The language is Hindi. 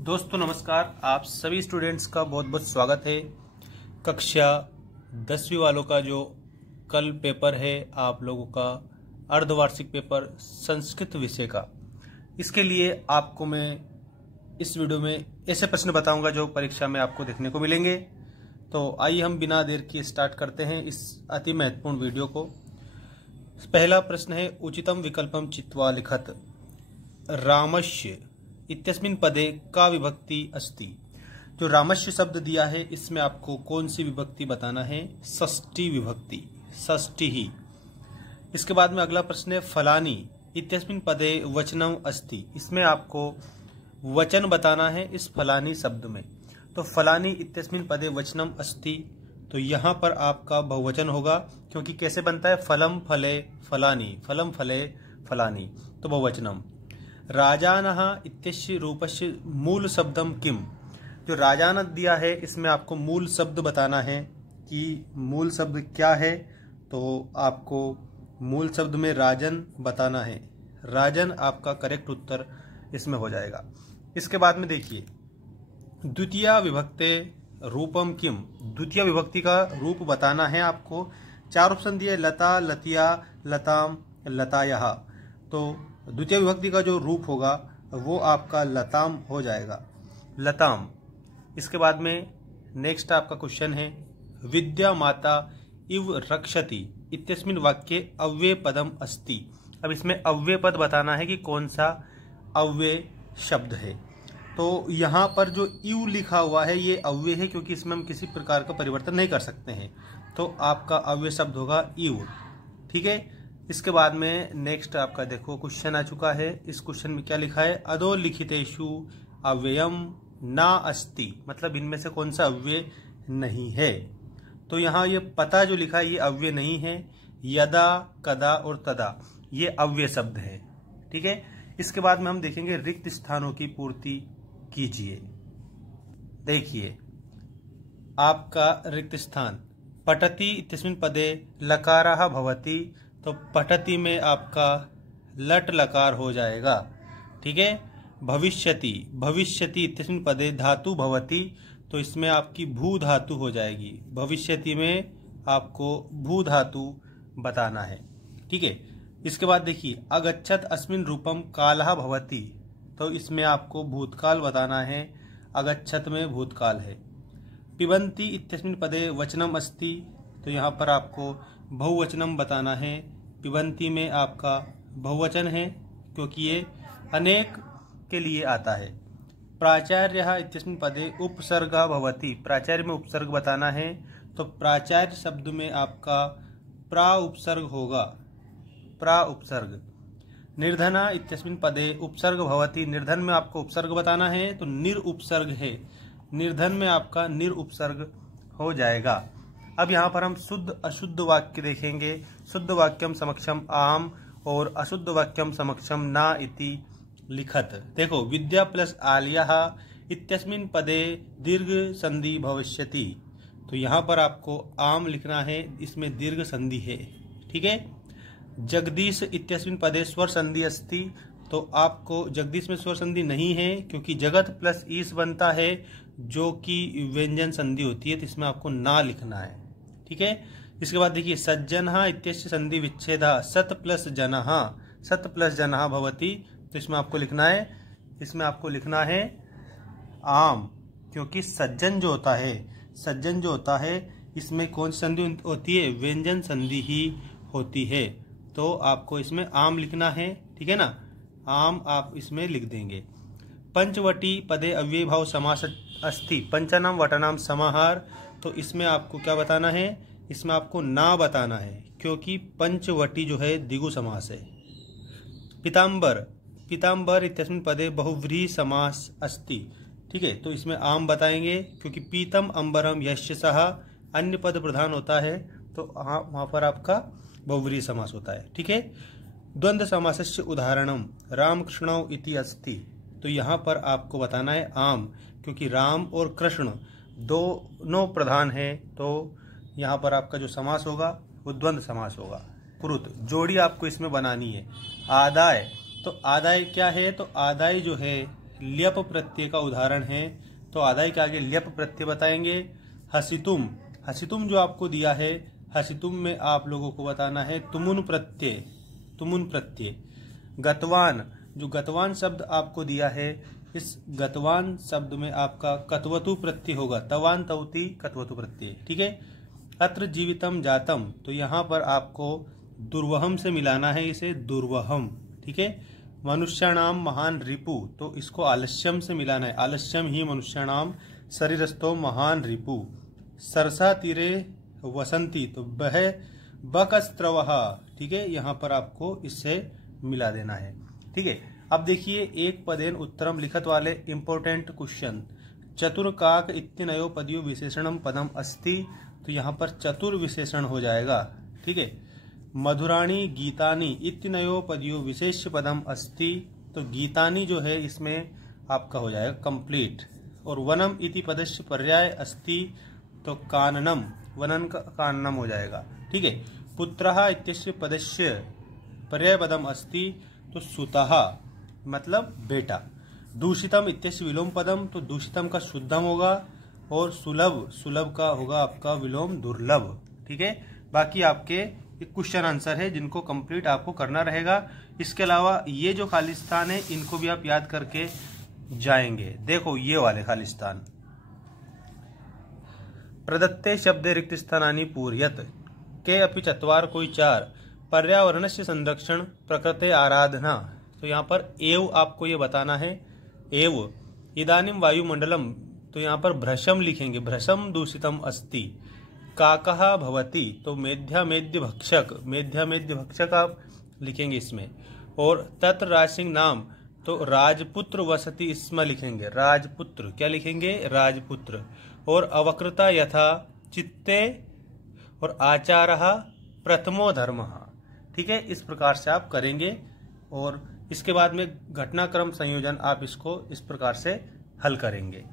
दोस्तों नमस्कार। आप सभी स्टूडेंट्स का बहुत बहुत स्वागत है। कक्षा 10वीं वालों का जो कल पेपर है आप लोगों का अर्धवार्षिक पेपर संस्कृत विषय का, इसके लिए आपको मैं इस वीडियो में ऐसे प्रश्न बताऊंगा जो परीक्षा में आपको देखने को मिलेंगे। तो आइए हम बिना देर किए स्टार्ट करते हैं इस अति महत्वपूर्ण वीडियो को। पहला प्रश्न है, उचितम विकल्पम चित्वा लिखत रामस्य इत्यस्मिन् पदे का विभक्ति अस्ति। जो रामस्य शब्द दिया है इसमें आपको कौन सी विभक्ति बताना है? षष्ठी विभक्ति, षष्ठी ही। इसके बाद में अगला प्रश्न है, फलानी इत्यस्मिन् पदे वचनम अस्ति। इसमें आपको वचन बताना है इस फलानी शब्द में। तो फलानी इत्यस्मिन् पदे वचनम अस्ति, तो यहाँ पर आपका बहुवचन होगा, क्योंकि कैसे बनता है? फलम फले फलानी, फलम फले फलानी, तो बहुवचनम। राजानः इत्यस्य रूपस्य मूल शब्दम किम। जो राजान दिया है इसमें आपको मूल शब्द बताना है कि मूल शब्द क्या है। तो आपको मूल शब्द में राजन बताना है। राजन आपका करेक्ट उत्तर इसमें हो जाएगा। इसके बाद में देखिए, द्वितीय विभक्ते रूपम किम। द्वितीय विभक्ति का रूप बताना है आपको। 4 ऑप्शन दिए, लता, लतिया, लताम, लतायः। तो द्वितीय विभक्ति का जो रूप होगा वो आपका लताम हो जाएगा, लताम। इसके बाद में नेक्स्ट आपका क्वेश्चन है, विद्या माता इव रक्षति इत्यस्मिन् वाक्ये अव्यय पदम अस्ति। अब इसमें अव्यय पद बताना है कि कौन सा अव्यय शब्द है। तो यहाँ पर जो इव लिखा हुआ है ये अव्यय है, क्योंकि इसमें हम किसी प्रकार का परिवर्तन नहीं कर सकते हैं। तो आपका अव्यय शब्द होगा इव, ठीक है। इसके बाद में नेक्स्ट आपका देखो क्वेश्चन आ चुका है। इस क्वेश्चन में क्या लिखा है? अधोलिखितेषु अव्ययम ना अस्ति, मतलब इनमें से कौन सा अव्यय नहीं है। तो यहाँ ये पता जो लिखा है ये अव्यय नहीं है। यदा, कदा और तदा ये अव्यय शब्द है, ठीक है। इसके बाद में हम देखेंगे रिक्त स्थानों की पूर्ति कीजिए। देखिए आपका रिक्त स्थान, पठति इत्यस्मिन् पदे लकारः भवति, तो पठति में आपका लट लकार हो जाएगा, ठीक है। भविष्यति, भविष्यति इत्यस्मिन् पदे धातु भवति, तो इसमें आपकी भू धातु हो जाएगी। भविष्यति में आपको भू धातु बताना है, ठीक है। इसके बाद देखिए, अगच्छत अस्मिन् रूपम कालः भवति, तो इसमें आपको भूतकाल बताना है। अगच्छत में भूतकाल है। पिबन्ति इत्यस्मिन् पदे वचनम अस्ति, तो यहाँ पर आपको बहुवचनम बताना है। पिबन्ति में आपका बहुवचन है, क्योंकि ये अनेक के लिए आता है। प्राचार्यः इत्यस्मिन् पदे उपसर्गः भवति, प्राचार्य में उपसर्ग बताना है। तो प्राचार्य शब्द में आपका प्रा उपसर्ग होगा, प्रा उपसर्ग। निर्धना इत्यस्मिन् पदे उपसर्ग भवति, निर्धन में आपको उपसर्ग बताना है, तो निर उपसर्ग है। निर्धन में आपका निर उपसर्ग हो जाएगा। अब यहाँ पर हम शुद्ध अशुद्ध वाक्य देखेंगे। शुद्ध वाक्यम समक्षम आम और अशुद्ध वाक्यम समक्षम ना इति लिखत। देखो, विद्या प्लस आलिया इत्यस्मिन् पदे दीर्घ संधि भविष्यति, तो यहाँ पर आपको आम लिखना है, इसमें दीर्घ संधि है, ठीक है। जगदीश इत्यस्मिन् पदे स्वर संधि अस्ति, तो आपको जगदीश में स्वर संधि नहीं है, क्योंकि जगत प्लस ईस बनता है जो कि व्यंजन संधि होती है, तो इसमें आपको ना लिखना है, ठीक है। इसके बाद देखिए, सज्जनः इत्यस्य संधि विच्छेदः सत प्लस जनः, सत प्लस जनः भवति, तो इसमें आपको लिखना है, इसमें आपको लिखना है आम, क्योंकि सज्जन जो होता है, सज्जन जो होता है इसमें कौन सी संधि होती है? व्यंजन संधि ही होती है। तो आपको इसमें आम लिखना है, ठीक है ना। आम आप इसमें लिख देंगे। पंचवटी पदे अव्ययी भाव समास अस्ति, पंचनाम वटनाम समाहार, तो इसमें आपको क्या बताना है? इसमें आपको ना बताना है, क्योंकि पंचवटी जो है द्विगु समास है। पीताम्बर, पीताम्बर इत्यस्मिन् पदे बहुव्रीहि समास अस्ति, ठीक है। तो इसमें आम बताएंगे, क्योंकि पीतम अंबरम यस्य सः अन्य पद प्रधान होता है, तो वहाँ पर आपका बहुव्रीहि समास होता है, ठीक है। द्वंद्व समासस्य उदाहरणम रामकृष्णौ इति अस्ति, तो यहाँ पर आपको बताना है आम, क्योंकि राम और कृष्ण दोनों प्रधान है, तो यहाँ पर आपका जो समास होगा वो द्वंद्व समास होगा। पुरुत, जोड़ी आपको इसमें बनानी है। आदाय, तो आदाय क्या है? तो आदाय जो है ल्यप प्रत्यय का उदाहरण है, तो आदाय के आगे ल्यप प्रत्यय बताएंगे। हसितुम, हसितुम जो आपको दिया है, हसितुम में आप लोगों को बताना है तुमुन प्रत्यय, तुमुन प्रत्यय। गतवान, जो गतवान शब्द आपको दिया है, इस गतवान शब्द में आपका कत्वतु प्रत्यय होगा, तवान तवती कत्वतु प्रत्यय, ठीक है। अत्र जीवितम जातम, तो यहाँ पर आपको दुर्वहम से मिलाना है इसे, दुर्वहम, ठीक है। मनुष्याणाम महान रिपु, तो इसको आलस्यम से मिलाना है, आलस्यम ही मनुष्याणाम शरीरस्थो महान रिपु। सरसा तीरे वसंती, तो बह बकस्त्रवहा, ठीक है, यहाँ पर आपको इससे मिला देना है, ठीक है। अब देखिए एक पदेन उत्तरम लिखत वाले इंपोर्टेंट क्वेश्चन। चतुर्काक इत्यनयो पदयो विशेषणम पदम अस्ति, तो यहाँ पर चतुर विशेषण हो जाएगा, ठीक है। मधुराणी गीतानी इत्यनयो पदयो विशेष पदम अस्ति, तो गीतानी जो है इसमें आपका हो जाएगा कंप्लीट। और वनम इति पदस्य पर्याय अस्ति, तो काननम, वनन का काननम हो जाएगा, ठीक है। पुत्रः इत्यस्य पदस्य पर्याय पदम अस्ति, तो सुतः मतलब बेटा। दूषितम इत्यस्य विलोम पदम, तो दूषितम का शुद्धम होगा, और सुलभ, सुलभ का होगा आपका विलोम दुर्लभ, ठीक है। बाकी आपके क्वेश्चन आंसर है जिनको कंप्लीट आपको करना रहेगा। इसके अलावा ये जो खालिस्तान है इनको भी आप याद करके जाएंगे। देखो ये वाले खालिस्तान, प्रदत्ते शब्दे रिक्त स्थानानि पूर्यत के अपि चत्वार कोई चार, पर्यावरणस्य संरक्षण प्रकृते आराधना, तो यहाँ पर एव आपको ये बताना है, एव। इदानीम वायुमंडलम, तो यहाँ पर भ्रशम लिखेंगे, भ्रशम दूषितम अस्ति। काकः भवति, तो मेध्या मेध्य भक्षक, मेध्या मेध्य भक्षक आप लिखेंगे इसमें। और तत्र राजसिंह नाम, तो राजपुत्र वसति स्म लिखेंगे, राजपुत्र, क्या लिखेंगे, राजपुत्र। और अवकृता यथा चित्ते, और आचारः प्रथमो धर्मः, ठीक है। इस प्रकार से आप करेंगे, और इसके बाद में घटनाक्रम संयोजन आप इसको इस प्रकार से हल करेंगे।